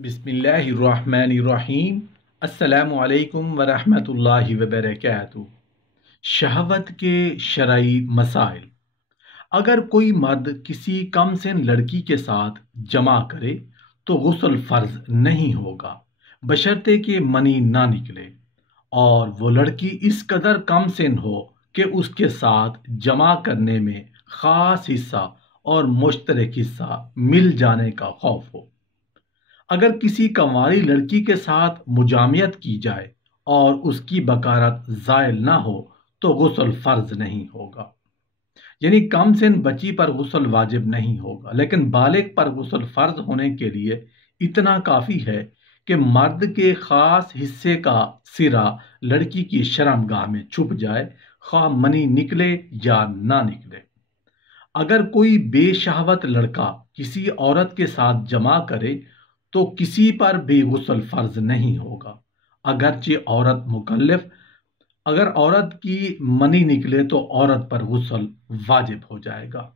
बिस्मिल्लाहिर्रहमानिर्रहीम। अस्सलामु अलैकुम वरहमतुल्लाहि वबरकातुहू। शहवत के शरई मसाइल। अगर कोई मर्द किसी कम सिन लड़की के साथ जमा करे तो गुस्ल फ़र्ज नहीं होगा बशर्ते कि मनी ना निकले और वो लड़की इस कदर कम सिन हो कि उसके साथ जमा करने में ख़ास हिस्सा और मुश्तरक हिस्सा मिल जाने का खौफ हो। अगर किसी कंवारी लड़की के साथ मुजामियत की जाए और उसकी बकारत ज़ायल ना हो तो गुस्ल फ़र्ज नहीं होगा। यानी कम सिन बच्ची पर गुस्ल वाजिब नहीं होगा, लेकिन बालिग पर गुस्ल फ़र्ज होने के लिए इतना काफ़ी है कि मर्द के ख़ास हिस्से का सिरा लड़की की शर्मगाह में छुप जाए, ख्वाह मनी निकले या ना निकले। अगर कोई बेशहवत लड़का किसी औरत के साथ जमा करे तो किसी पर भी गुस्ल फ़र्ज नहीं होगा, अगरचे औरत मुकल्लफ। अगर औरत की मनी निकले तो औरत पर गुस्ल वाजिब हो जाएगा।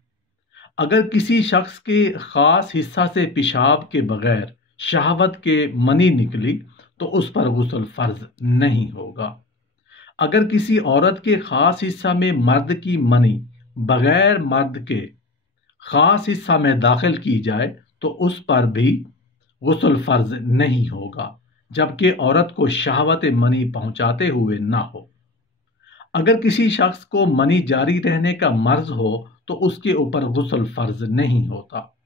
अगर किसी शख्स के ख़ास हिस्सा से पेशाब के बगैर शहवत के मनी निकली तो उस पर गुस्ल फ़र्ज नहीं होगा। अगर किसी औरत के ख़ास हिस्सा में मर्द की मनी बगैर मर्द के ख़ास हिस्सा में दाखिल की जाए तो उस पर भी गुस्ल फ़र्ज नहीं होगा, जबकि औरत को शहवत मनी पहुंचाते हुए ना हो। अगर किसी शख्स को मनी जारी रहने का मर्ज हो तो उसके ऊपर गुस्ल फ़र्ज नहीं होता।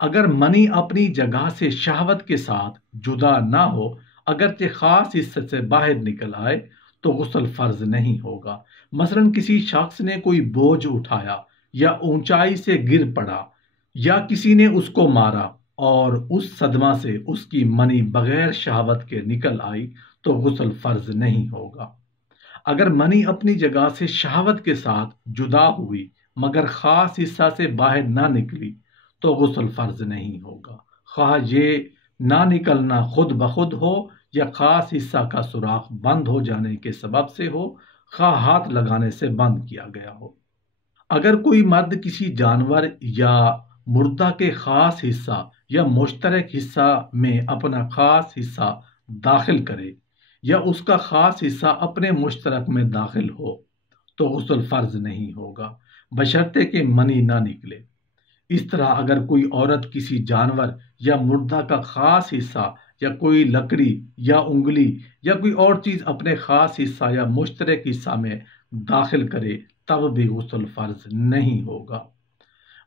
अगर मनी अपनी जगह से शहवत के साथ जुदा ना हो, अगरचे ख़ास हिस्से से बाहर निकल आए तो गुस्ल फ़र्ज नहीं होगा। मसलन किसी शख्स ने कोई बोझ उठाया या ऊंचाई से गिर पड़ा या किसी ने उसको मारा और उस सदमा से उसकी मनी बगैर शहावत के निकल आई तो गुस्ल फ़र्ज नहीं होगा। अगर मनी अपनी जगह से शहावत के साथ जुदा हुई मगर ख़ास हिस्सा से बाहर ना निकली तो गुस्ल फ़र्ज नहीं होगा, ख्वाह ये ना निकलना खुद ब खुद हो या ख़ास हिस्सा का सुराख बंद हो जाने के सबब से हो, ख्वाह हाथ लगाने से बंद किया गया हो। अगर कोई मर्द किसी जानवर या मुर्दा के ख़ास हिस्सा या मुश्तरक हिस्सा में अपना ख़ास हिस्सा दाखिल करे या उसका ख़ास हिस्सा अपने मुश्तरक में दाखिल हो तो गुस्ल फ़र्ज नहीं होगा बशर्ते कि मनी ना निकले। इस तरह अगर कोई औरत किसी जानवर या मुर्दा का ख़ास हिस्सा या कोई लकड़ी या उंगली या कोई और चीज़ अपने ख़ास हिस्सा या मुश्तरक हिस्सा में दाखिल करे तब भी गुस्ल फ़र्ज नहीं होगा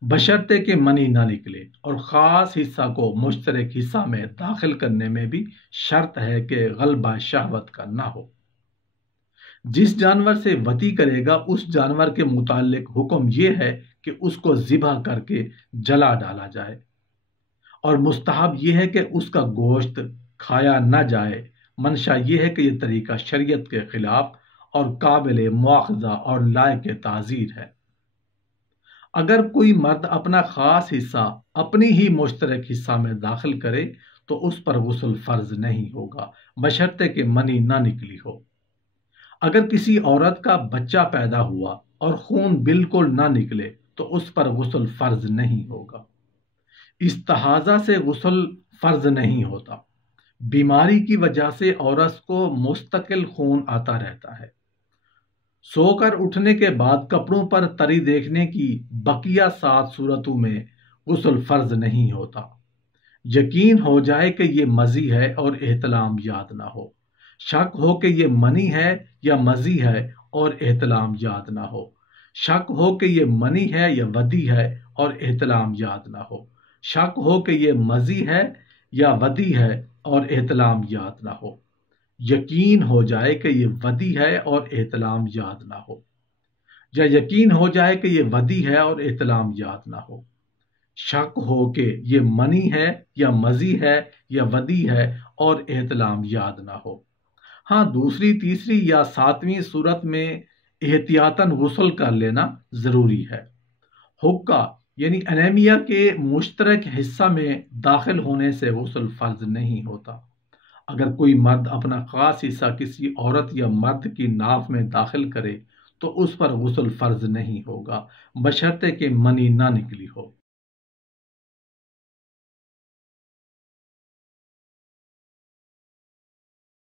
बशर्ते कि मनी ना निकले। और ख़ास हिस्सा को मुश्तरक हिस्सा में दाखिल करने में भी शर्त है कि गलबा शहवत का ना हो। जिस जानवर से वती करेगा उस जानवर के मुतालिक हुक्म यह है कि उसको ज़िबा करके जला डाला जाए और मुस्तहब यह है कि उसका गोश्त खाया न जाए। मंशा यह है कि यह तरीका शरीयत के खिलाफ और काबिल मुआखज़ा और लायक ताज़ीर है। अगर कोई मर्द अपना ख़ास हिस्सा अपनी ही मुश्तरक हिस्सा में दाखिल करे तो उस पर गुस्ल फ़र्ज नहीं होगा बशर्ते कि मनी ना निकली हो। अगर किसी औरत का बच्चा पैदा हुआ और खून बिल्कुल ना निकले तो उस पर गुस्ल फ़र्ज नहीं होगा। इस्तिहाज़ा से गुस्ल फ़र्ज नहीं होता। बीमारी की वजह से औरत को मुस्तकिल खून आता रहता है। सोकर उठने के बाद कपड़ों पर तरी देखने की बकिया 7 सूरतों में गुस्ल फ़र्ज नहीं होता। यकीन हो जाए कि ये मज़ी है और एहतलाम याद ना हो, शक हो कि ये मनी है या मज़ी है और एहतलाम याद ना हो, शक हो कि ये मनी है या वदी है और एहतलाम याद ना हो, शक हो कि ये मज़ी है या वदी है और एहतलाम याद ना हो, यकीन हो जाए कि ये वदी है और एहतलाम याद ना हो, या यकीन हो जाए कि ये वदी है और एहतलाम याद ना हो, शक हो कि ये मनी है या मज़ी है या वदी है और एहतलाम याद ना हो। हाँ, दूसरी, तीसरी या 7वीं सूरत में एहतियातन गुस्ल कर लेना ज़रूरी है। हुक्का यानी एनीमिया के मुश्तरक हिस्सा में दाखिल होने से गुस्ल फ़र्ज नहीं होता। अगर कोई मर्द अपना ख़ास हिस्सा किसी औरत या मर्द की नाफ में दाखिल करे तो उस पर गुस्ल फ़र्ज नहीं होगा बशर्ते कि मनी ना निकली हो।